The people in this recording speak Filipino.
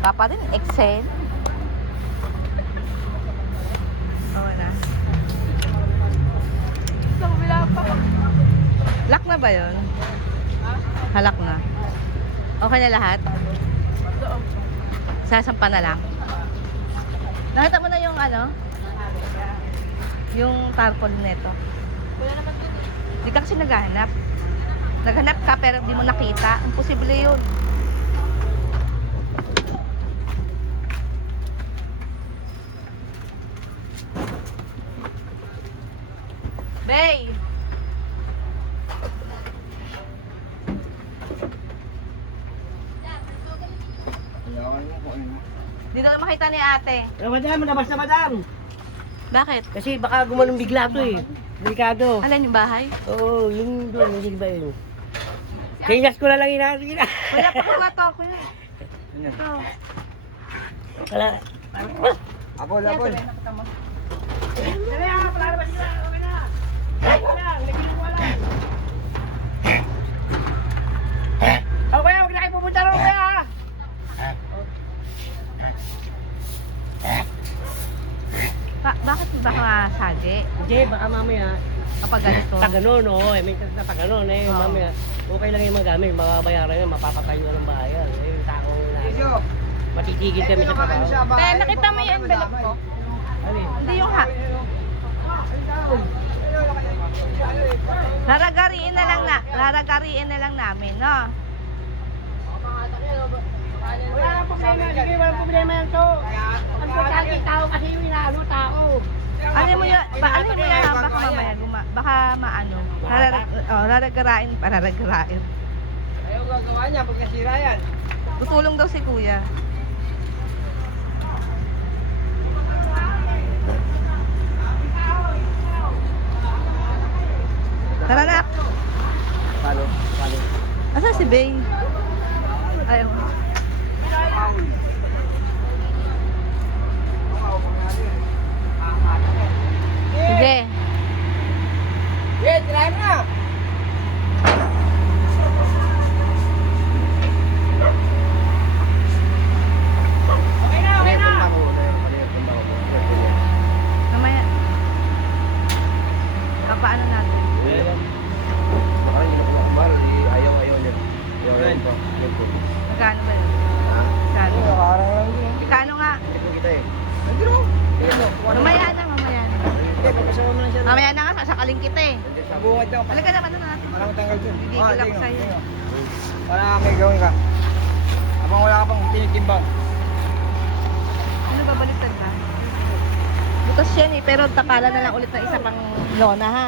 Kapa din, Excel. Oo na. Lock na ba yun? Halak na. Okay na lahat? Sasampa na lang. Nakita mo na yung ano? Yung tarpaulin nito. Wala naman dun eh. Hindi ka kasi naghahanap. Naghanap ka pero di mo nakita. Imposible yun. Bay! Dito na makita ni ate. Madam, labas na madam. Bakit? Kasi baka gumanong bigla to eh. Delikado. Alan yung bahay? Oo, yung doon, hindi ba yun? Kingas ko na lang inaari na. Wala pa kumato ako yun. Ito. Wala. Apol, apol. Dali ah, palalabas sila. Okay na. Wala, nagiging wala. Oh, kaya, huwag na kayo pupunta rin, kaya. Bakit baka masagi? Hindi, baka mamaya. Kapag ganito. Pag ganun, oo. May kasi na pag ganun, eh. Oo. Mamaya, okay lang yung magamit. Mababayaran yun, mapapatayo na ng bahayan. Eh, yung taong matitigil kami sa trabaho. Pero nakita mo yung envelope ko? Ano eh? Hindi yung Raragariin na lang namin, no? Wala problema, sige, walang problema yan to. Ang importante tao kasi yung inaano, tao. Ano mo yun? Ano mo yun? Baka mamaya, baka maano. Raragarain. Ayaw gagawa niya pag nasira yan. Tutulong daw si kuya. Tara na. Palo, palo. Asa si Bay? Ayaw. Sige. Yeah, try mo na. Okay na, okay na. Mamaya. Paano natin? Baka hindi na kumakabal. Ayaw niya. Ayaw niya. Magkano ba yun? Ha? Magkano? Nakakarang lang yun. Magkano nga? Ito kita eh. Hindi no. Tingnan mo. Mamaya na, mamaya na. Hindi, papasama mo lang siya. Mamaya na nga, sasakalin kita eh. Bungad daw. Halika naman na natin. Parang tanggal dun. Hindi ko lang sa'yo. Para may gawin ka. Habang wala ka pang tinitimbang. Ano babaliktad ka? Butas yan eh, pero takala na lang ulit ng isa pang lona ha.